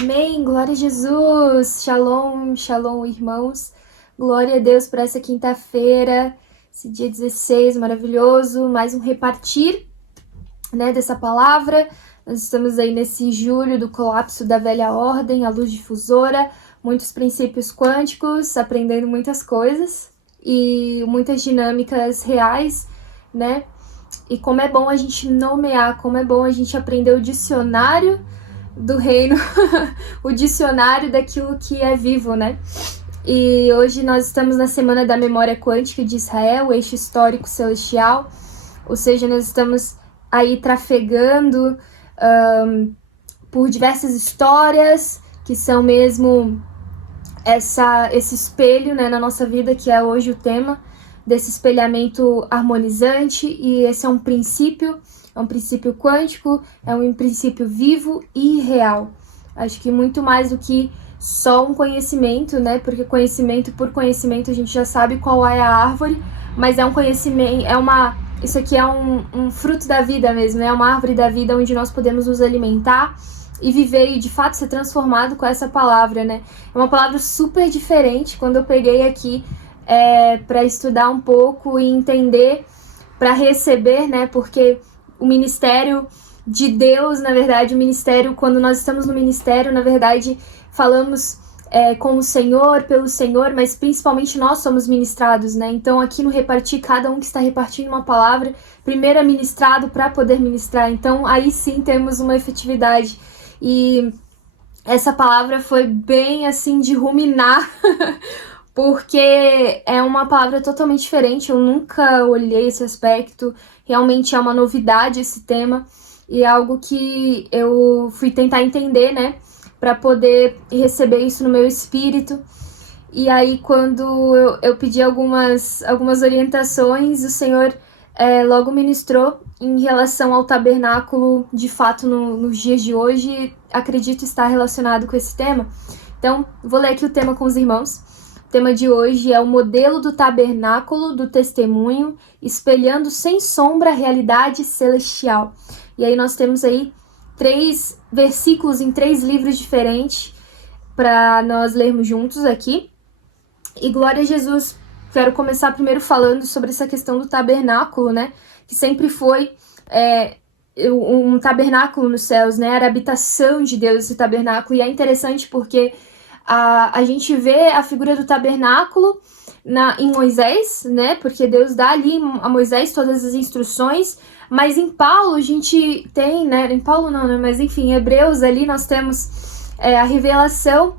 Amém, glória a Jesus, shalom, shalom, irmãos, glória a Deus por essa quinta-feira, esse dia 16, maravilhoso, mais um repartir, né, dessa palavra. Nós estamos aí nesse julho do colapso da velha ordem, a luz difusora, muitos princípios quânticos, aprendendo muitas coisas e muitas dinâmicas reais, né, e como é bom a gente nomear, como é bom a gente aprender o dicionário do reino, o dicionário daquilo que é vivo, né? E hoje nós estamos na Semana da Memória Quântica de Israel, o eixo histórico celestial, ou seja, nós estamos aí trafegando por diversas histórias que são mesmo esse espelho, né, na nossa vida, que é hoje o tema desse espelhamento harmonizante, e esse é um princípio quântico, é um princípio vivo e real. Acho que muito mais do que só um conhecimento, né? Porque conhecimento por conhecimento a gente já sabe qual é a árvore, mas é um conhecimento, isso aqui é um fruto da vida mesmo, é uma árvore da vida onde nós podemos nos alimentar e viver e de fato ser transformado com essa palavra, né? É uma palavra super diferente. Quando eu peguei aqui para estudar um pouco e entender, para receber, né? Porque o ministério de Deus, na verdade, o ministério, quando nós estamos no ministério, na verdade, falamos com o Senhor, pelo Senhor, mas principalmente nós somos ministrados, né? Então, aqui no Repartir, cada um que está repartindo uma palavra, primeiro é ministrado para poder ministrar. Então, aí sim temos uma efetividade. E essa palavra foi bem, assim, de ruminar, porque é uma palavra totalmente diferente. Eu nunca olhei esse aspecto. Realmente é uma novidade esse tema, e é algo que eu fui tentar entender, né, para poder receber isso no meu espírito. E aí, quando eu pedi algumas orientações, o Senhor logo ministrou em relação ao tabernáculo, de fato, nos dias de hoje, acredito estar relacionado com esse tema. Então, vou ler aqui o tema com os irmãos. O tema de hoje é o modelo do tabernáculo do testemunho, espelhando sem sombra a realidade celestial. E aí nós temos aí 3 versículos em 3 livros diferentes para nós lermos juntos aqui. E glória a Jesus, quero começar primeiro falando sobre essa questão do tabernáculo, né? Que sempre foi um tabernáculo nos céus, né? Era a habitação de Deus esse tabernáculo. E é interessante porque a gente vê a figura do tabernáculo em Moisés, né? Porque Deus dá ali a Moisés todas as instruções, mas em Paulo a gente tem, né? Em Paulo não, né? Mas enfim, em Hebreus ali nós temos a revelação,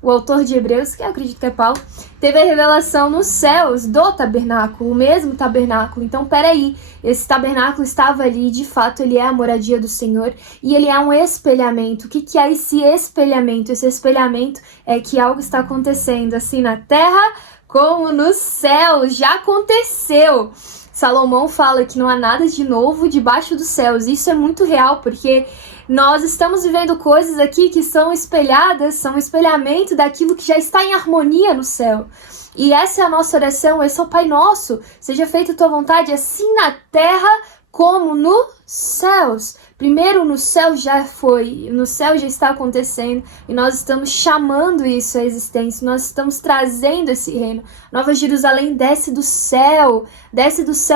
o autor de Hebreus, que eu acredito que é Paulo, teve a revelação nos céus do tabernáculo, o mesmo tabernáculo. Então, peraí, esse tabernáculo estava ali, de fato, ele é a moradia do Senhor, e ele é um espelhamento. O que é esse espelhamento? Esse espelhamento é que algo está acontecendo, assim, na terra como no céu. Já aconteceu. Salomão fala que não há nada de novo debaixo dos céus. Isso é muito real, porque nós estamos vivendo coisas aqui que são espelhadas, são um espelhamento daquilo que já está em harmonia no céu. E essa é a nossa oração, esse é o Pai Nosso. Seja feita a tua vontade, assim na terra como nos céus. Primeiro no céu já foi, no céu já está acontecendo, e nós estamos chamando isso à existência, nós estamos trazendo esse reino. Nova Jerusalém desce do céu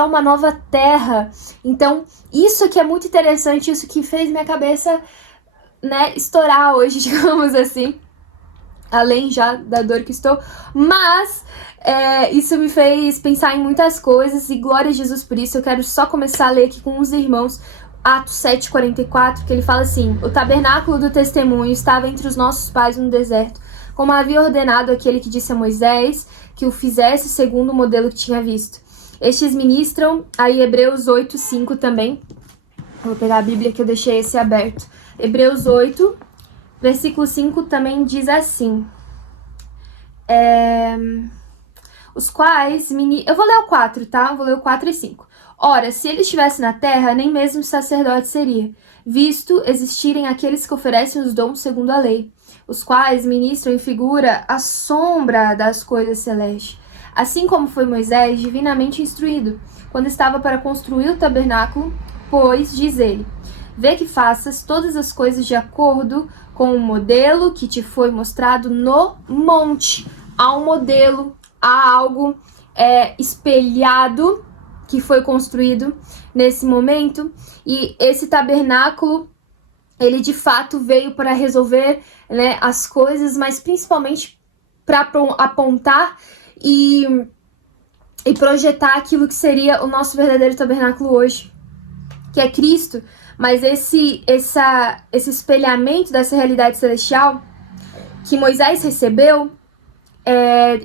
uma nova terra. Então, isso aqui é muito interessante, isso que fez minha cabeça, né, estourar hoje, digamos assim, além já da dor que estou, mas isso me fez pensar em muitas coisas, e glória a Jesus por isso. Eu quero só começar a ler aqui com os irmãos, Atos 7,44, que ele fala assim: o tabernáculo do testemunho estava entre os nossos pais no deserto, como havia ordenado aquele que disse a Moisés que o fizesse segundo o modelo que tinha visto. Estes ministram, aí Hebreus 8,5 também. Eu vou pegar a Bíblia que eu deixei esse aberto. Hebreus 8, versículo 5 também diz assim: os quais... Eu vou ler o 4, tá? Eu vou ler o 4 e 5. Ora, se ele estivesse na terra, nem mesmo sacerdote seria, visto existirem aqueles que oferecem os dons segundo a lei, os quais ministram em figura a sombra das coisas celestes. Assim como foi Moisés divinamente instruído, quando estava para construir o tabernáculo, pois, diz ele, vê que faças todas as coisas de acordo com o modelo que te foi mostrado no monte. Há um modelo, há algo espelhado que foi construído nesse momento, e esse tabernáculo, ele de fato veio para resolver, né, as coisas, mas principalmente para apontar e projetar aquilo que seria o nosso verdadeiro tabernáculo hoje, que é Cristo. Mas esse espelhamento dessa realidade celestial que Moisés recebeu,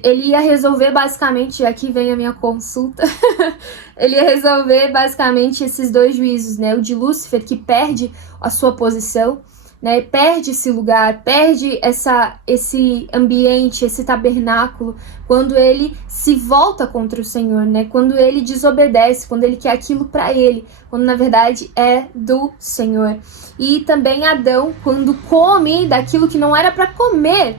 ele ia resolver basicamente, aqui vem a minha consulta, ele ia resolver basicamente esses dois juízos, né? O de Lúcifer, que perde a sua posição, né? Perde esse lugar, perde esse ambiente, esse tabernáculo, quando ele se volta contra o Senhor, né? Quando ele desobedece, quando ele quer aquilo para ele, quando na verdade é do Senhor. E também Adão, quando come daquilo que não era para comer.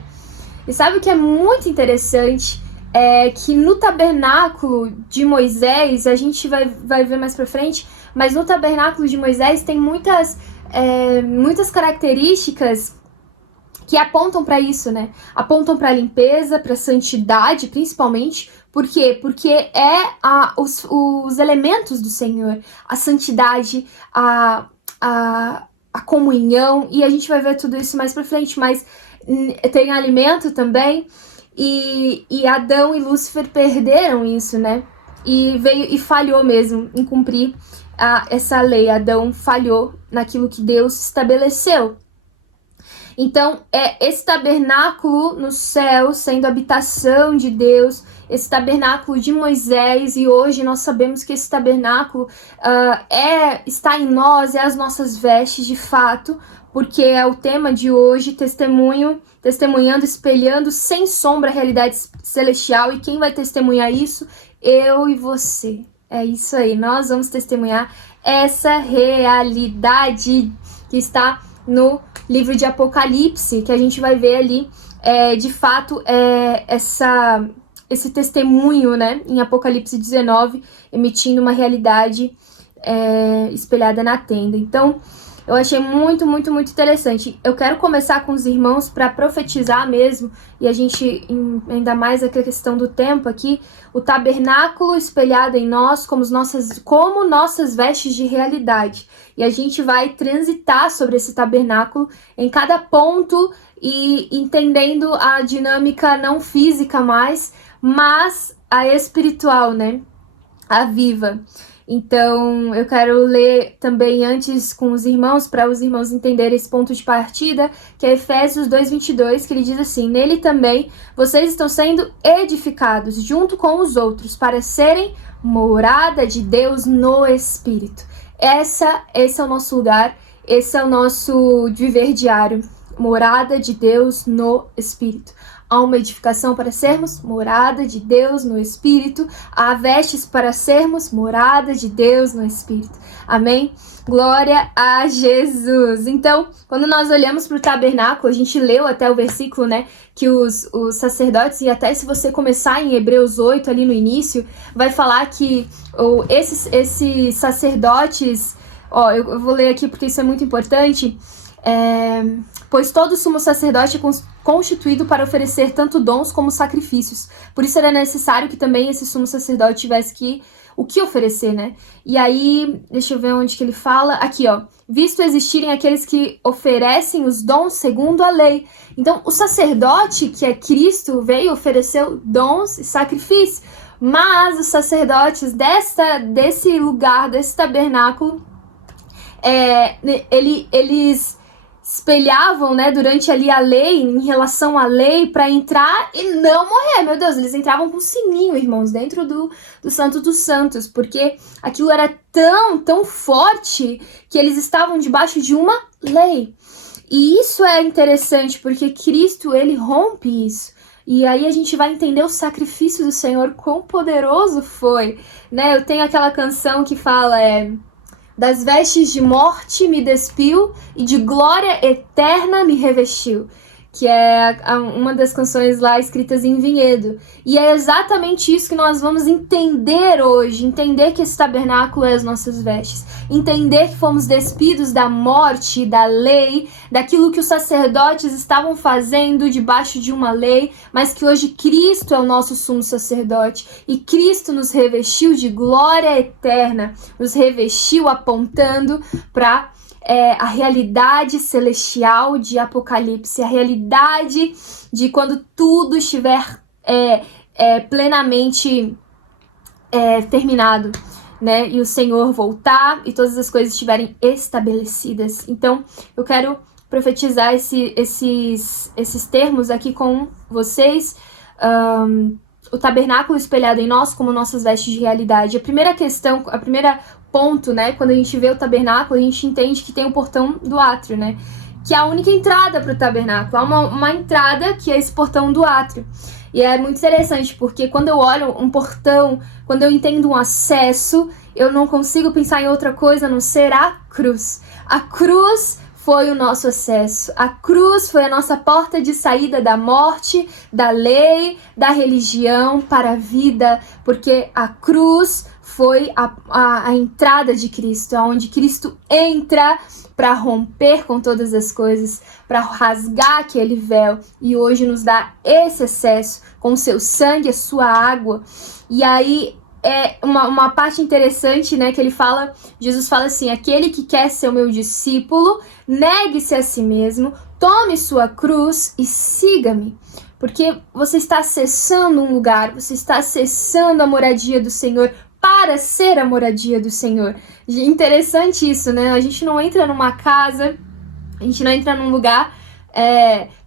E sabe o que é muito interessante? É que no tabernáculo de Moisés, a gente vai ver mais pra frente, mas no tabernáculo de Moisés tem muitas características que apontam para isso, né? Apontam para a limpeza, para a santidade, principalmente. Por quê? Porque os elementos do Senhor, a santidade, a comunhão, e a gente vai ver tudo isso mais pra frente, mas tem alimento também, e Adão e Lúcifer perderam isso, né? E veio e falhou mesmo em cumprir essa lei. Adão falhou naquilo que Deus estabeleceu. Então, esse tabernáculo no céu, sendo a habitação de Deus, esse tabernáculo de Moisés, e hoje nós sabemos que esse tabernáculo está em nós, é as nossas vestes de fato, porque é o tema de hoje, testemunhando, espelhando sem sombra a realidade celestial. E quem vai testemunhar isso? Eu e você. É isso aí, nós vamos testemunhar essa realidade que está no livro de Apocalipse, que a gente vai ver ali, de fato, esse testemunho, né, em Apocalipse 19, emitindo uma realidade espelhada na tenda. Então, eu achei muito, muito, muito interessante. Eu quero começar com os irmãos para profetizar mesmo, e a gente, ainda mais a questão do tempo aqui, o tabernáculo espelhado em nós como nossas vestes de realidade. E a gente vai transitar sobre esse tabernáculo em cada ponto e entendendo a dinâmica não física mais, mas a espiritual, né? A viva. Então, eu quero ler também antes com os irmãos, para os irmãos entenderem esse ponto de partida, que é Efésios 2:22, que ele diz assim: nele também vocês estão sendo edificados junto com os outros para serem morada de Deus no Espírito. Esse é o nosso lugar, esse é o nosso viver diário, morada de Deus no Espírito. Há uma edificação para sermos morada de Deus no Espírito. Há vestes para sermos morada de Deus no Espírito. Amém? Glória a Jesus. Então, quando nós olhamos para o tabernáculo, a gente leu até o versículo, né? Que os sacerdotes, e até se você começar em Hebreus 8, ali no início, vai falar que esses sacerdotes... eu vou ler aqui porque isso é muito importante. Pois todo sumo sacerdote é constituído para oferecer tanto dons como sacrifícios. Por isso era necessário que também esse sumo sacerdote tivesse o que oferecer, né? E aí, deixa eu ver onde que ele fala. Aqui, visto existirem aqueles que oferecem os dons segundo a lei. Então, o sacerdote, que é Cristo, veio oferecer dons e sacrifícios. Mas os sacerdotes desse lugar, desse tabernáculo, eles espelhavam, né, durante ali a lei, em relação à lei, para entrar e não morrer. Meu Deus, eles entravam com sininho, irmãos, dentro do Santo dos Santos, porque aquilo era tão forte que eles estavam debaixo de uma lei. E isso é interessante, porque Cristo, ele rompe isso. E aí a gente vai entender o sacrifício do Senhor, quão poderoso foi, né? Eu tenho aquela canção que fala, das vestes de morte me despiu e de glória eterna me revestiu. que é uma das canções lá escritas em vinhedo. E é exatamente isso que nós vamos entender hoje, entender que esse tabernáculo é as nossas vestes, entender que fomos despidos da morte, da lei, daquilo que os sacerdotes estavam fazendo debaixo de uma lei, mas que hoje Cristo é o nosso sumo sacerdote, e Cristo nos revestiu de glória eterna, nos revestiu apontando para a realidade celestial de Apocalipse, a realidade de quando tudo estiver plenamente terminado, né? E o Senhor voltar e todas as coisas estiverem estabelecidas. Então, eu quero profetizar esses termos aqui com vocês. O tabernáculo espelhado em nós como nossas vestes de realidade. A primeira ponto, né, quando a gente vê o tabernáculo, a gente entende que tem o portão do átrio, né, que é a única entrada para o tabernáculo. Há uma entrada que é esse portão do átrio. E é muito interessante, porque quando eu olho um portão, quando eu entendo um acesso, eu não consigo pensar em outra coisa a não ser a cruz. A cruz foi o nosso acesso. A cruz foi a nossa porta de saída da morte, da lei, da religião para a vida, porque a cruz foi a entrada de Cristo, onde Cristo entra para romper com todas as coisas, para rasgar aquele véu e hoje nos dá esse acesso com o seu sangue, a sua água. E aí é uma parte interessante, né, que Jesus fala assim: aquele que quer ser o meu discípulo, negue-se a si mesmo, tome sua cruz e siga-me. Porque você está acessando um lugar, você está acessando a moradia do Senhor para ser a moradia do Senhor. Interessante isso, né? A gente não entra numa casa, a gente não entra num lugar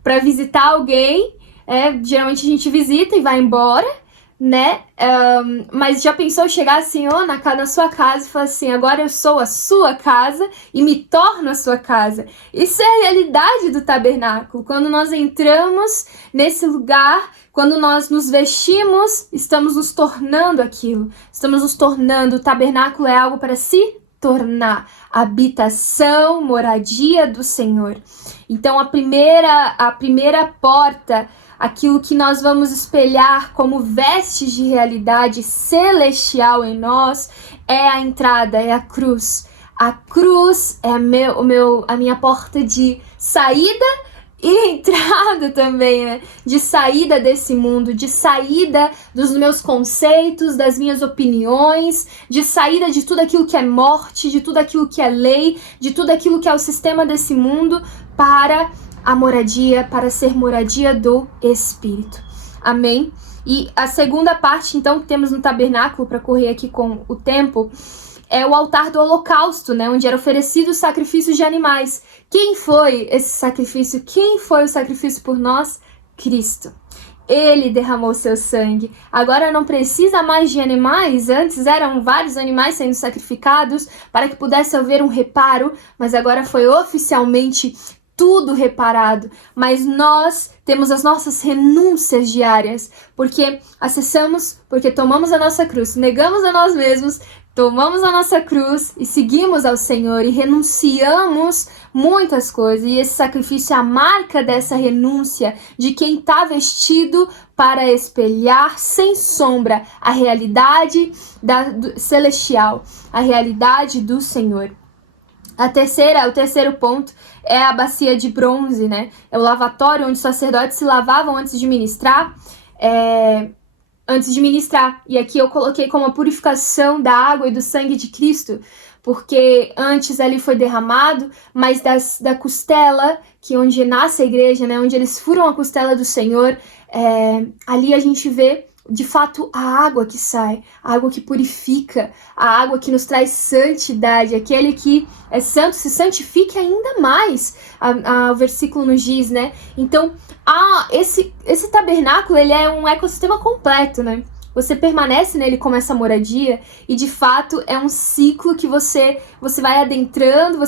para visitar alguém. Geralmente a gente visita e vai embora, né? Mas já pensou chegar assim, na sua casa e falar assim: agora eu sou a sua casa e me torno a sua casa. Isso é a realidade do tabernáculo. Quando nós entramos nesse lugar, quando nós nos vestimos, estamos nos tornando aquilo. Estamos nos tornando. O tabernáculo é algo para se tornar habitação, moradia do Senhor. Então a primeira porta, aquilo que nós vamos espelhar como vestes de realidade celestial em nós, é a entrada, é a cruz. A cruz é a minha porta de saída e entrada também, né? De saída desse mundo, de saída dos meus conceitos, das minhas opiniões, de saída de tudo aquilo que é morte, de tudo aquilo que é lei, de tudo aquilo que é o sistema desse mundo, para a moradia, para ser moradia do Espírito. Amém? E a segunda parte, então, que temos no tabernáculo, para correr aqui com o tempo, é o altar do holocausto, né? Onde era oferecido os sacrifícios de animais. Quem foi esse sacrifício? Quem foi o sacrifício por nós? Cristo. Ele derramou seu sangue. Agora não precisa mais de animais. Antes eram vários animais sendo sacrificados para que pudesse haver um reparo, mas agora foi oficialmente tudo reparado. Mas nós temos as nossas renúncias diárias, porque acessamos, porque tomamos a nossa cruz, negamos a nós mesmos, tomamos a nossa cruz e seguimos ao Senhor e renunciamos muitas coisas. E esse sacrifício é a marca dessa renúncia de quem está vestido para espelhar sem sombra a realidade celestial, a realidade do Senhor. O terceiro ponto é a bacia de bronze, né? É o lavatório onde os sacerdotes se lavavam antes de ministrar. E aqui eu coloquei como a purificação da água e do sangue de Cristo, porque antes ali foi derramado, mas da costela, que onde nasce a igreja, né, onde eles furam a costela do Senhor, ali a gente vê de fato a água que sai, a água que purifica, a água que nos traz santidade. Aquele que é santo se santifique ainda mais, o versículo nos diz, né? Então, esse tabernáculo, ele é um ecossistema completo, né? Você permanece nele como essa moradia e, de fato, é um ciclo que você vai adentrando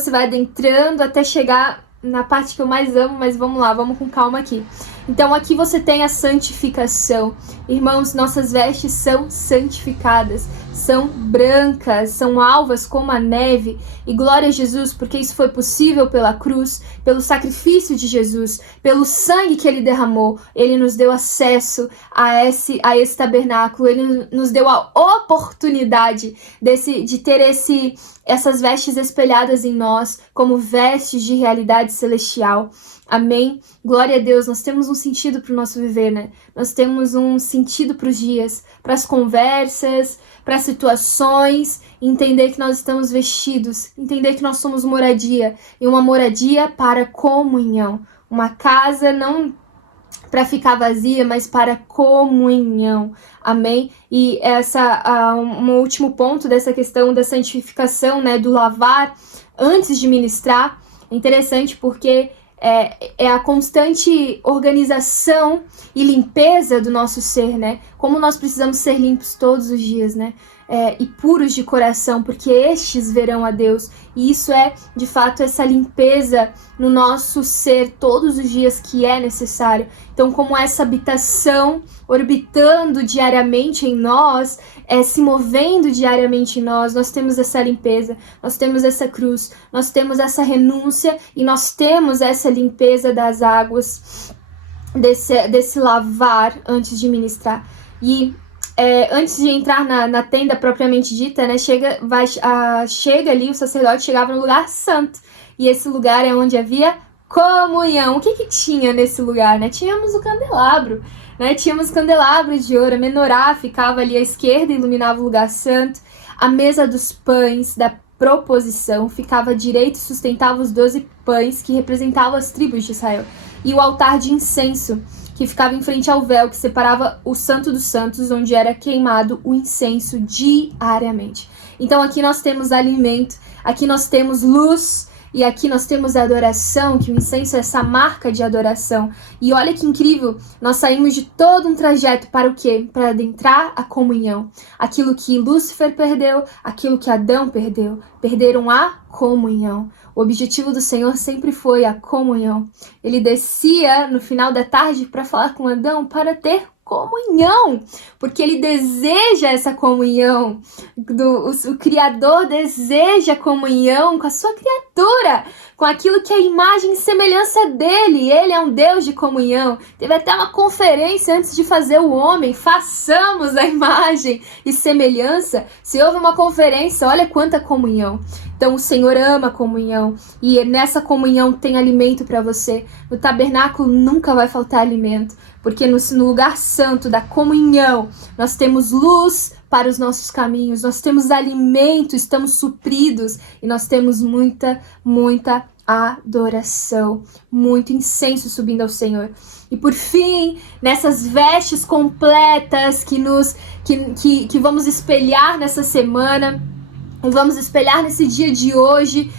até chegar na parte que eu mais amo, mas vamos lá, vamos com calma aqui. Então aqui você tem a santificação. Irmãos, nossas vestes são santificadas, são brancas, são alvas como a neve. E glória a Jesus, porque isso foi possível pela cruz, pelo sacrifício de Jesus, pelo sangue que ele derramou. Ele nos deu acesso a esse tabernáculo, ele nos deu a oportunidade de ter essas vestes espelhadas em nós, como vestes de realidade celestial. Amém? Glória a Deus, nós temos um sentido para o nosso viver, né? Nós temos um sentido para os dias, para as conversas, para as situações, entender que nós estamos vestidos, entender que nós somos moradia, e uma moradia para comunhão. Uma casa não para ficar vazia, mas para comunhão. Amém? E um último ponto dessa questão da santificação, né, do lavar antes de ministrar, é interessante porque é a constante organização e limpeza do nosso ser, né? Como nós precisamos ser limpos todos os dias, né? E puros de coração, porque estes verão a Deus. E isso é, de fato, essa limpeza no nosso ser todos os dias que é necessário. Então, como essa habitação orbitando diariamente em nós, se movendo diariamente em nós temos essa limpeza, nós temos essa cruz, nós temos essa renúncia e nós temos essa limpeza das águas, desse lavar antes de ministrar. E antes de entrar na tenda propriamente dita, né, chega ali, o sacerdote chegava no lugar santo. E esse lugar é onde havia comunhão. O que tinha nesse lugar, né? Tínhamos o candelabro, né? Tínhamos candelabro de ouro, a menorá ficava ali à esquerda e iluminava o lugar santo. A mesa dos pães da proposição ficava à direita e sustentava os 12 pães que representavam as tribos de Israel. E o altar de incenso, que ficava em frente ao véu que separava o Santo dos Santos, onde era queimado o incenso diariamente. Então aqui nós temos alimento, aqui nós temos luz, e aqui nós temos a adoração, que o incenso é essa marca de adoração. E olha que incrível, nós saímos de todo um trajeto para o quê? Para adentrar a comunhão. Aquilo que Lúcifer perdeu, aquilo que Adão perdeu. Perderam a comunhão. O objetivo do Senhor sempre foi a comunhão. Ele descia no final da tarde para falar com Adão, para ter comunhão, porque ele deseja essa comunhão, o Criador deseja comunhão com a sua criatura, com aquilo que é a imagem e semelhança dele. Ele é um Deus de comunhão. Teve até uma conferência antes de fazer o homem, façamos a imagem e semelhança. Se houve uma conferência, olha quanta comunhão. Então o Senhor ama a comunhão, e nessa comunhão tem alimento para você. No tabernáculo nunca vai faltar alimento, porque no lugar santo da comunhão nós temos luz para os nossos caminhos, nós temos alimento, estamos supridos, e nós temos muita adoração, muito incenso subindo ao Senhor. E por fim, nessas vestes completas que vamos espelhar nessa semana, e vamos espelhar nesse dia de hoje,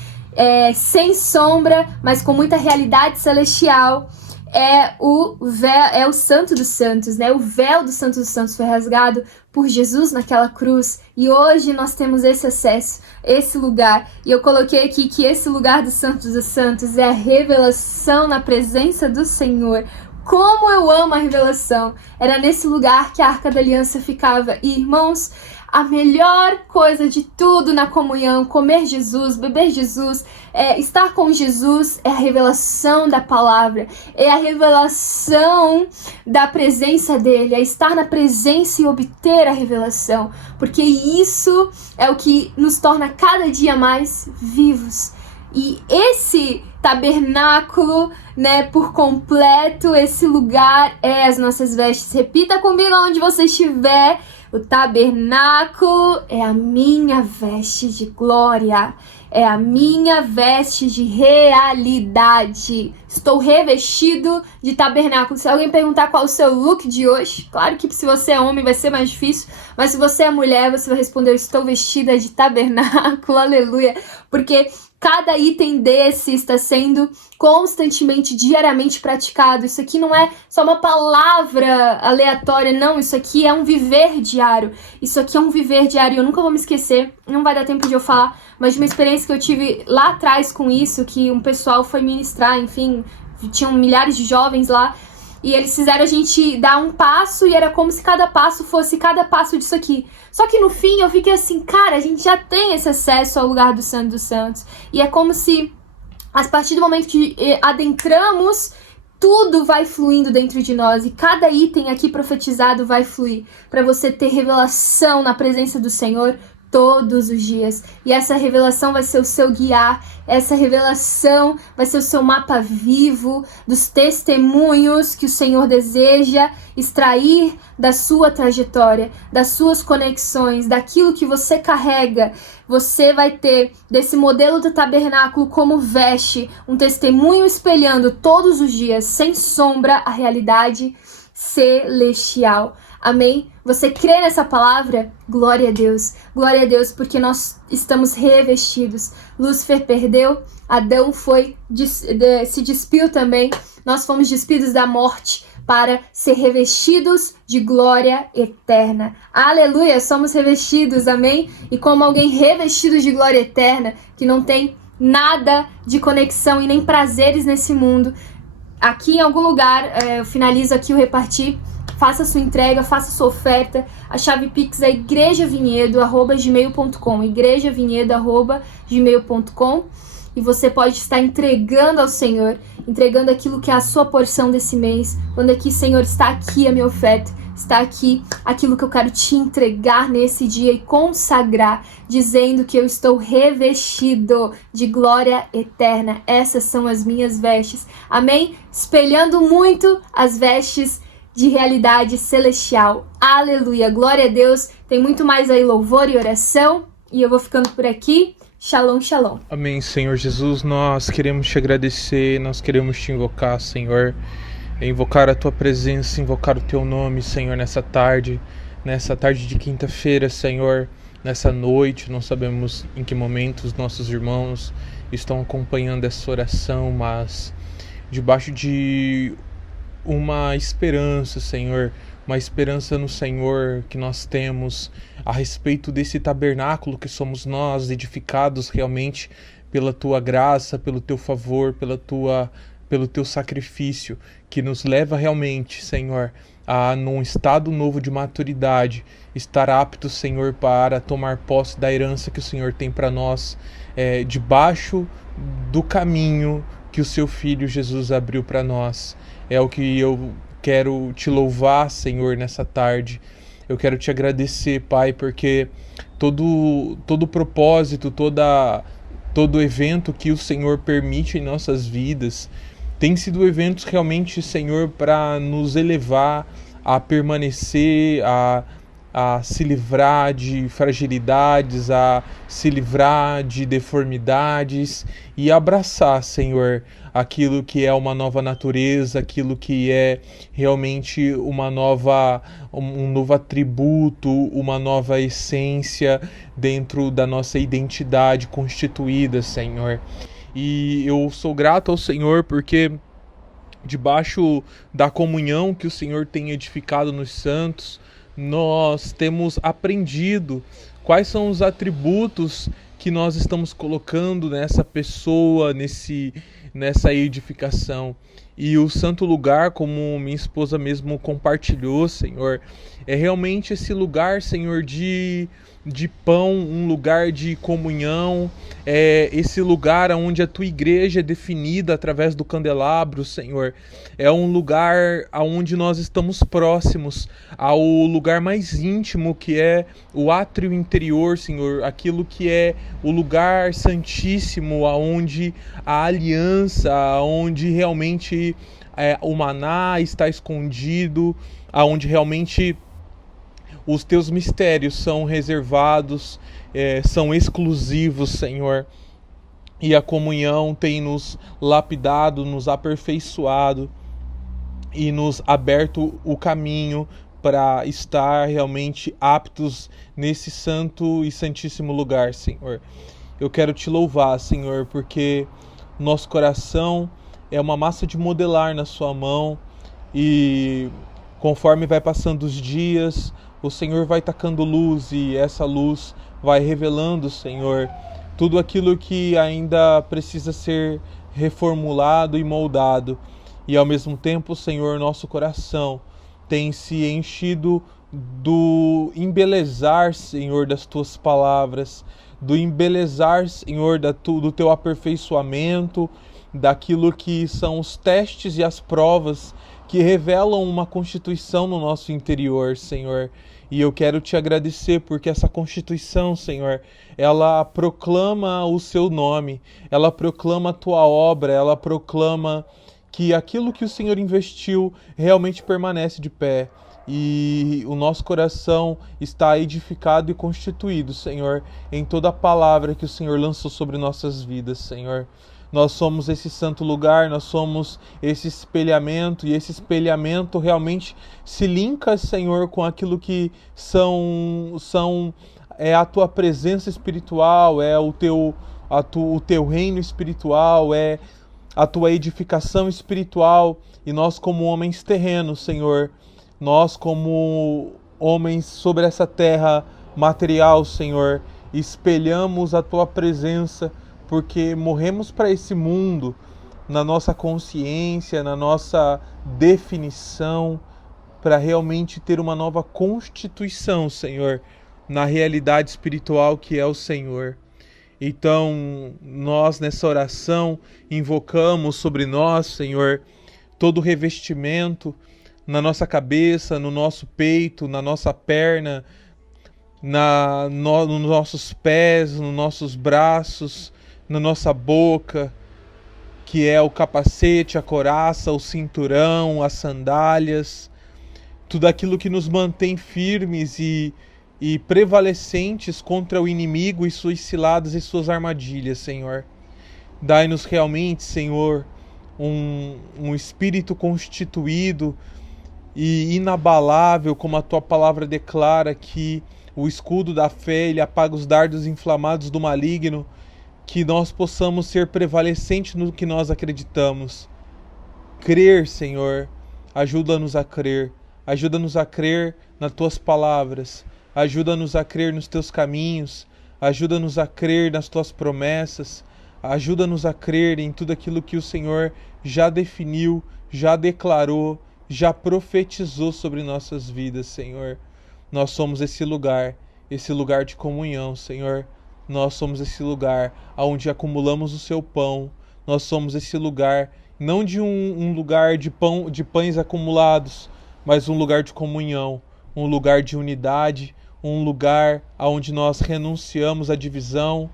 sem sombra, mas com muita realidade celestial, é o Santo dos Santos, né? O véu do Santo dos Santos foi rasgado por Jesus naquela cruz, e hoje nós temos esse acesso, esse lugar. E eu coloquei aqui que esse lugar do Santo dos Santos é a revelação na presença do Senhor. Como eu amo a revelação! Era nesse lugar que a Arca da Aliança ficava. E, irmãos, a melhor coisa de tudo na comunhão, comer Jesus, beber Jesus, estar com Jesus, é a revelação da palavra, é a revelação da presença dele, é estar na presença e obter a revelação, porque isso é o que nos torna cada dia mais vivos. E esse tabernáculo, né, por completo, esse lugar é as nossas vestes. Repita comigo onde você estiver. O tabernáculo é a minha veste de glória, é a minha veste de realidade. Estou revestido de tabernáculo. Se alguém perguntar qual é o seu look de hoje, claro que se você é homem vai ser mais difícil, mas se você é mulher, você vai responder: eu estou vestida de tabernáculo, aleluia, porque cada item desse está sendo constantemente, diariamente praticado. Isso aqui não é só uma palavra aleatória, não. Isso aqui é um viver diário. Isso aqui é um viver diário. Eu nunca vou me esquecer, não vai dar tempo de eu falar, mas de uma experiência que eu tive lá atrás com isso, que um pessoal foi ministrar, enfim, tinham milhares de jovens lá. E eles fizeram a gente dar um passo e era como se cada passo fosse cada passo disso aqui. Só que no fim eu fiquei assim, cara, a gente já tem esse acesso ao lugar do Santo dos Santos. E é como se, a partir do momento que adentramos, tudo vai fluindo dentro de nós. E cada item aqui profetizado vai fluir para você ter revelação na presença do Senhor todos os dias. E essa revelação vai ser o seu guiar, essa revelação vai ser o seu mapa vivo dos testemunhos que o Senhor deseja extrair da sua trajetória, das suas conexões, daquilo que você carrega. Você vai ter desse modelo do tabernáculo como veste, um testemunho espelhando todos os dias, sem sombra, a realidade celestial. Amém? Você crê nessa palavra? Glória a Deus, porque nós estamos revestidos. Lúcifer perdeu, Adão se despiu também, nós fomos despidos da morte para ser revestidos de glória eterna. Aleluia, somos revestidos, amém? E como alguém revestido de glória eterna, que não tem nada de conexão e nem prazeres nesse mundo, aqui em algum lugar, eu finalizo aqui o repartir, faça sua entrega, faça sua oferta. A chave Pix é igrejavinhedo@gmail.com, igrejavinhedo@gmail.com, e você pode estar entregando ao Senhor, entregando aquilo que é a sua porção desse mês. Quando aqui, Senhor, está aqui a minha oferta, está aqui aquilo que eu quero te entregar nesse dia e consagrar, dizendo que eu estou revestido de glória eterna. Essas são as minhas vestes. Amém? Espelhando muito as vestes de realidade celestial. Aleluia, glória a Deus. Tem muito mais aí, louvor e oração. E eu vou ficando por aqui. Shalom, shalom. Amém, Senhor Jesus. Nós queremos te agradecer, nós queremos te invocar, Senhor. Invocar a tua presença, invocar o teu nome, Senhor, nessa tarde de quinta-feira, Senhor. Nessa noite, não sabemos em que momento os nossos irmãos estão acompanhando essa oração, mas debaixo de uma esperança, Senhor, uma esperança no Senhor que nós temos a respeito desse tabernáculo que somos nós, edificados realmente pela tua graça, pelo teu favor, pelo teu sacrifício, que nos leva realmente, Senhor, a num estado novo de maturidade, estar apto, Senhor, para tomar posse da herança que o Senhor tem para nós, debaixo do caminho que o seu Filho Jesus abriu para nós. É o que eu quero te louvar, Senhor, nessa tarde. Eu quero te agradecer, Pai, porque todo propósito, todo evento que o Senhor permite em nossas vidas tem sido eventos realmente, Senhor, para nos elevar a permanecer, a se livrar de fragilidades, a se livrar de deformidades e abraçar, Senhor, aquilo que é uma nova natureza, aquilo que é realmente um novo atributo, uma nova essência dentro da nossa identidade constituída, Senhor. E eu sou grato ao Senhor porque debaixo da comunhão que o Senhor tem edificado nos santos, nós temos aprendido quais são os atributos que nós estamos colocando nessa pessoa, nessa edificação. E o santo lugar, como minha esposa mesmo compartilhou, Senhor, é realmente esse lugar, Senhor, de pão, um lugar de comunhão, esse lugar onde a tua igreja é definida através do candelabro, Senhor. É um lugar onde nós estamos próximos ao lugar mais íntimo, que é o átrio interior, Senhor, aquilo que é o lugar santíssimo, aonde a aliança, aonde realmente o maná está escondido, aonde realmente os teus mistérios são reservados, são exclusivos, Senhor. E a comunhão tem nos lapidado, nos aperfeiçoado e nos aberto o caminho para estar realmente aptos nesse santo e santíssimo lugar, Senhor. Eu quero te louvar, Senhor, porque nosso coração é uma massa de modelar na sua mão e conforme vai passando os dias, o Senhor vai tacando luz e essa luz vai revelando, Senhor, tudo aquilo que ainda precisa ser reformulado e moldado. e ao mesmo tempo, Senhor, nosso coração tem se enchido do embelezar, Senhor, das tuas palavras, do embelezar, Senhor, do teu aperfeiçoamento, daquilo que são os testes e as provas que revelam uma constituição no nosso interior, Senhor. E eu quero te agradecer porque essa constituição, Senhor, ela proclama o seu nome, ela proclama a tua obra, ela proclama que aquilo que o Senhor investiu realmente permanece de pé. E o nosso coração está edificado e constituído, Senhor, em toda a palavra que o Senhor lançou sobre nossas vidas, Senhor. Nós somos esse santo lugar, nós somos esse espelhamento, e esse espelhamento realmente se linka, Senhor, com aquilo que é a tua presença espiritual, é o teu reino espiritual, é a tua edificação espiritual. E nós, como homens terrenos, Senhor, nós, como homens sobre essa terra material, Senhor, espelhamos a tua presença, porque morremos para esse mundo na nossa consciência, na nossa definição, para realmente ter uma nova constituição, Senhor, na realidade espiritual que é o Senhor. Então, nós nessa oração invocamos sobre nós, Senhor, todo o revestimento na nossa cabeça, no nosso peito, na nossa perna, nos nossos pés, nos nossos braços, na nossa boca, que é o capacete, a couraça, o cinturão, as sandálias, tudo aquilo que nos mantém firmes e prevalecentes contra o inimigo e suas ciladas e suas armadilhas, Senhor. Dai-nos realmente, Senhor, um espírito constituído e inabalável, como a tua palavra declara, que o escudo da fé ele apaga os dardos inflamados do maligno, que nós possamos ser prevalecentes no que nós acreditamos. Crer, Senhor, ajuda-nos a crer. Ajuda-nos a crer nas tuas palavras. Ajuda-nos a crer nos teus caminhos. Ajuda-nos a crer nas tuas promessas. Ajuda-nos a crer em tudo aquilo que o Senhor já definiu, já declarou, já profetizou sobre nossas vidas, Senhor. Nós somos esse lugar de comunhão, Senhor. Nós somos esse lugar onde acumulamos o seu pão. Nós somos esse lugar, não de um lugar de pães acumulados, mas um lugar de comunhão, um lugar de unidade, um lugar onde nós renunciamos à divisão,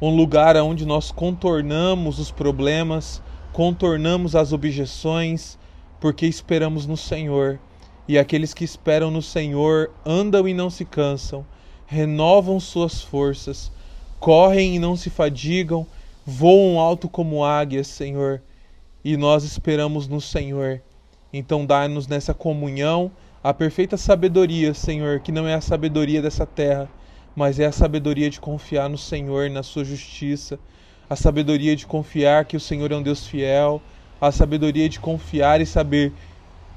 um lugar onde nós contornamos os problemas, contornamos as objeções, porque esperamos no Senhor. E aqueles que esperam no Senhor andam e não se cansam, renovam suas forças, correm e não se fadigam, voam alto como águias, Senhor. E nós esperamos no Senhor. Então dá-nos nessa comunhão a perfeita sabedoria, Senhor, que não é a sabedoria dessa terra, mas é a sabedoria de confiar no Senhor, na sua justiça, a sabedoria de confiar que o Senhor é um Deus fiel, a sabedoria de confiar e saber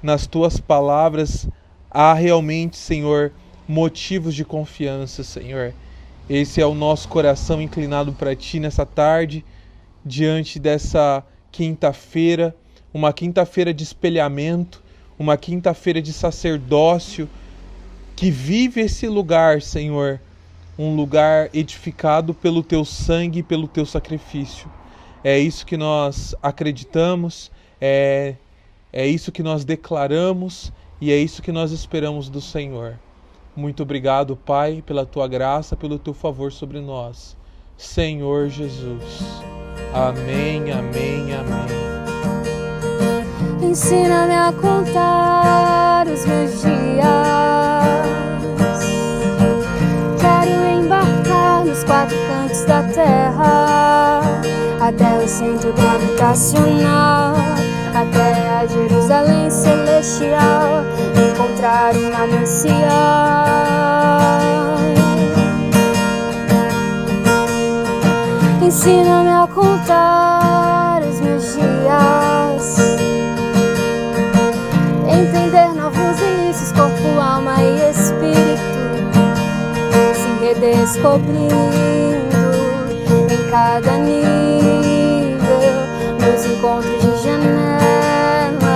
nas tuas palavras há realmente, Senhor, motivos de confiança, Senhor. Esse é o nosso coração inclinado para ti nessa tarde, diante dessa quinta-feira, uma quinta-feira de espelhamento, uma quinta-feira de sacerdócio, que vive esse lugar, Senhor, um lugar edificado pelo teu sangue e pelo teu sacrifício. É isso que nós acreditamos, é isso que nós declaramos e é isso que nós esperamos do Senhor. Muito obrigado, Pai, pela tua graça, pelo teu favor sobre nós. Senhor Jesus. Amém, amém, amém. Ensina-me a contar os meus dias. Quero embarcar nos quatro cantos da terra, até o centro gravitacional, até a Jerusalém celestial, encontrar um manancial. Ensina-me a contar os meus dias, entender novos inícios, corpo, alma e espírito, se redescobrindo em cada nível, nos encontros de janela,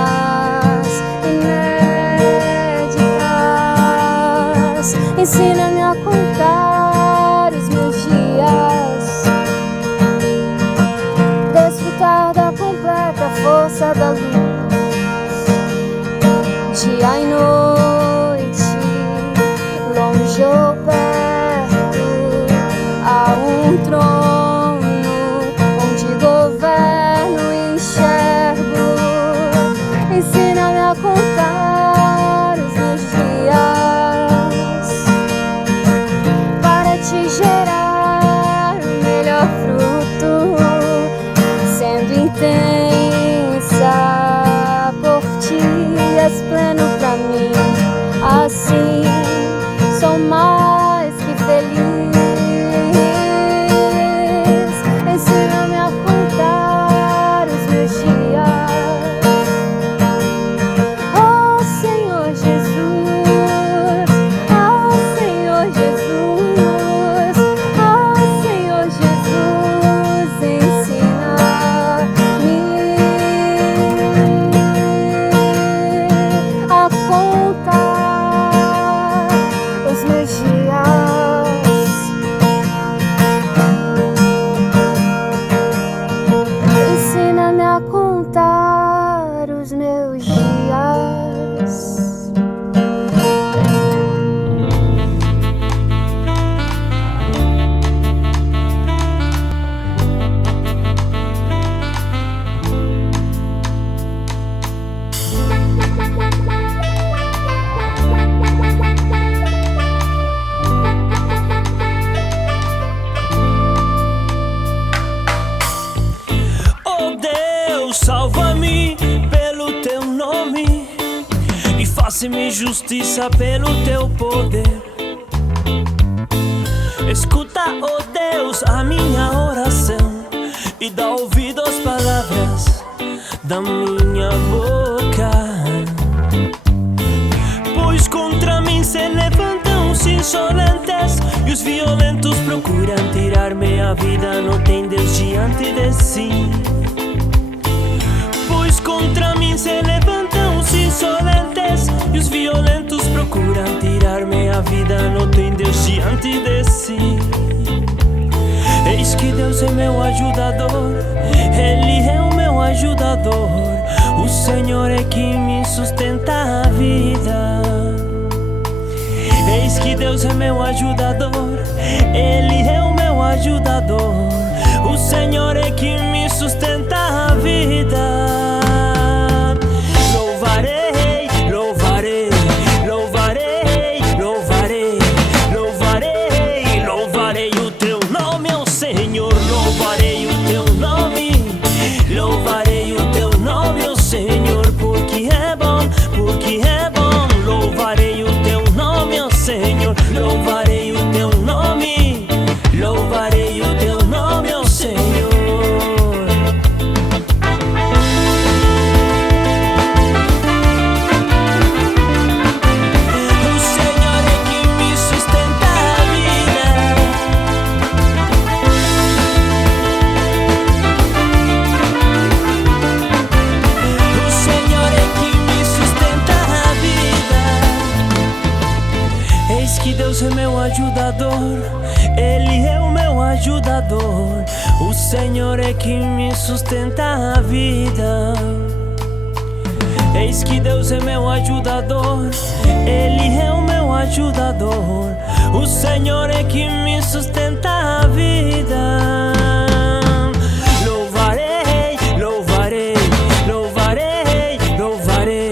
ensina-me a contar os meus dias, desfrutar da completa força da luz, dia e noite, longe ou perto, há um trono onde governo e enxergo. Ensina-me a contar os meus dias para te gerar o melhor fruto, sendo intensa por ti, és pleno pra mim. Assim sou mais que feliz. Ensina-me a contar os meus dias, oh Senhor Jesus, oh Senhor Jesus, oh Senhor Jesus, ensina-me a contar os meus dias. Ensina-me a contar os meus dias. Oh Deus, salva-me pelo teu nome e faça-me justiça pelo teu poder. Escuta, oh Deus, a minha oração e dá ouvido às palavras da minha boca. Pois contra mim se levantam os insolentes e os violentos procuram tirar-me a vida. Não tem Deus diante de si. Pois contra mim se levantam os insolentes e os violentos procuram tirar-me a vida. Não tem Deus diante de si. Eis que Deus é meu ajudador, Ele é o meu ajudador. O Senhor é que me sustenta a vida. Eis que Deus é meu ajudador, Ele é o meu ajudador. O Senhor é que me sustenta a vida. Louvarei, louvarei, louvarei, louvarei, louvarei, louvarei o teu nome, ó Senhor. Louvarei o teu nome, louvarei o teu nome, ó Senhor, porque é bom, porque é bom. Louvarei o teu nome, ó Senhor. Louvarei o teu nome, louvarei o teu nome, ó Senhor. O Senhor é que me sustenta a vida. O Senhor é que me sustenta a vida. Eis que Deus é meu ajudador, Ele é o meu ajudador. O Senhor é que me sustenta a vida. Eis que Deus é meu ajudador, Ele é o meu ajudador. O Senhor é que me sustenta a vida. Louvarei, louvarei, louvarei, louvarei,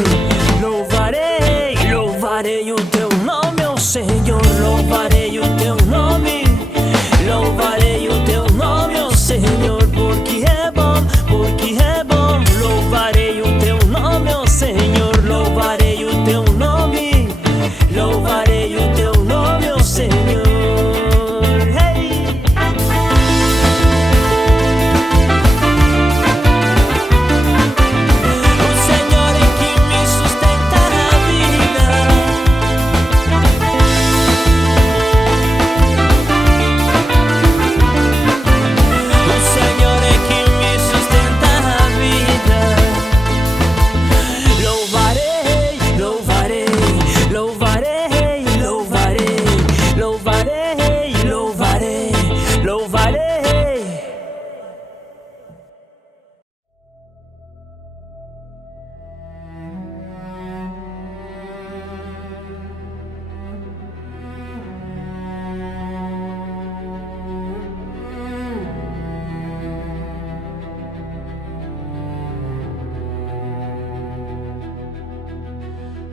louvarei, louvarei o teu nome, ó Senhor. Louvarei o teu nome, louvarei o teu nome, ó Senhor, porque é bom, porque é bom. Louvarei o teu nome, ó Senhor. Louvarei o teu nome, louvarei o teu nome, ó Senhor. Hey!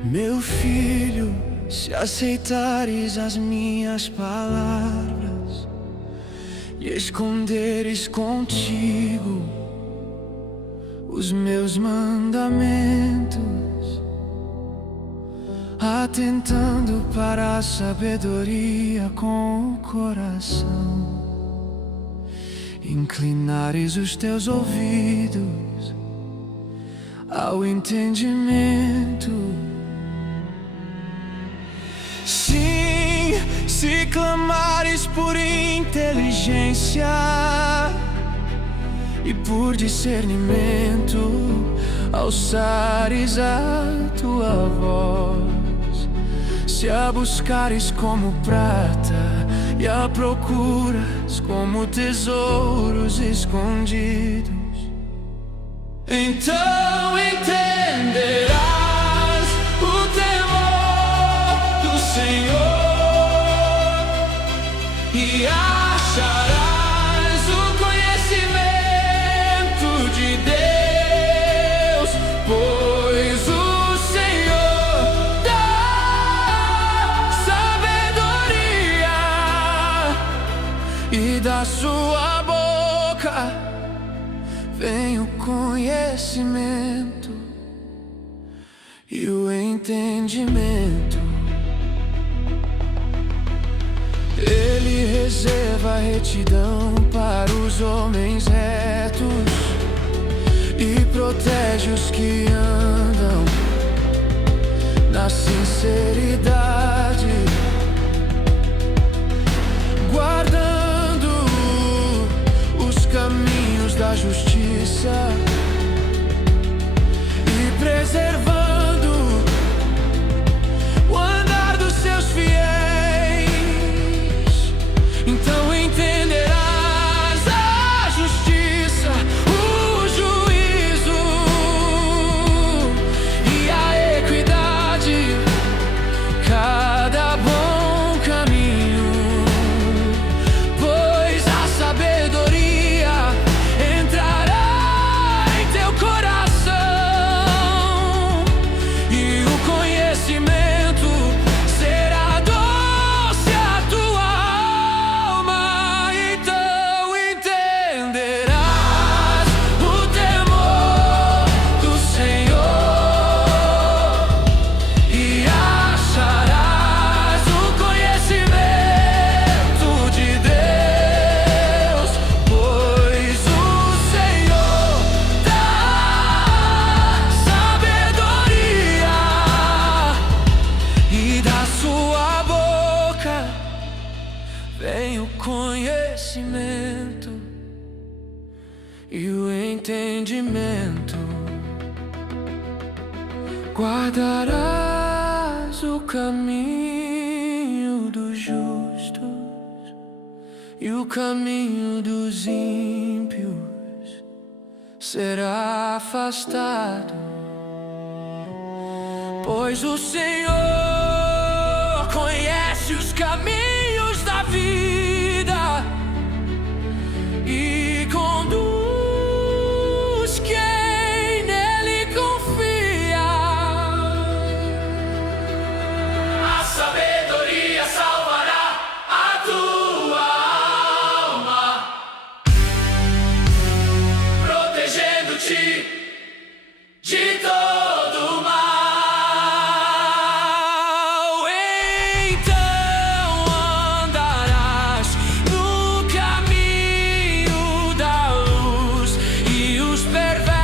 Meu filho, se aceitares as minhas palavras e esconderes contigo os meus mandamentos, atentando para a sabedoria com o coração, inclinares os teus ouvidos ao entendimento. Sim, se clamares por inteligência e por discernimento, alçares a tua voz, se a buscares como prata e a procuras como tesouros escondidos, então entenderás o temor do Senhor e acharás o conhecimento de Deus, pois o Senhor dá sabedoria e da sua boca vem o conhecimento e o entendimento. Ele reserva a retidão para os homens retos e protege os que andam na sinceridade, guardando os caminhos da justiça e preservando o andar dos seus fiéis. Então entenderás a justiça, o juízo e a equidade, cada bom caminho, pois a sabedoria entrará em teu coração e o conhecimento será doce à tua alma. Então entenderás o temor do Senhor e acharás o conhecimento de Deus, pois o Senhor dá sabedoria e da sua boca vem o conhecimento e o entendimento. Guardarás o caminho dos justos e o caminho dos ímpios será afastado, pois o Senhor conhece os caminhos da vida e conduz quem nele confia. A sabedoria salvará a tua alma, protegendo-te de todo mal. Então andarás no caminho da luz e os perversos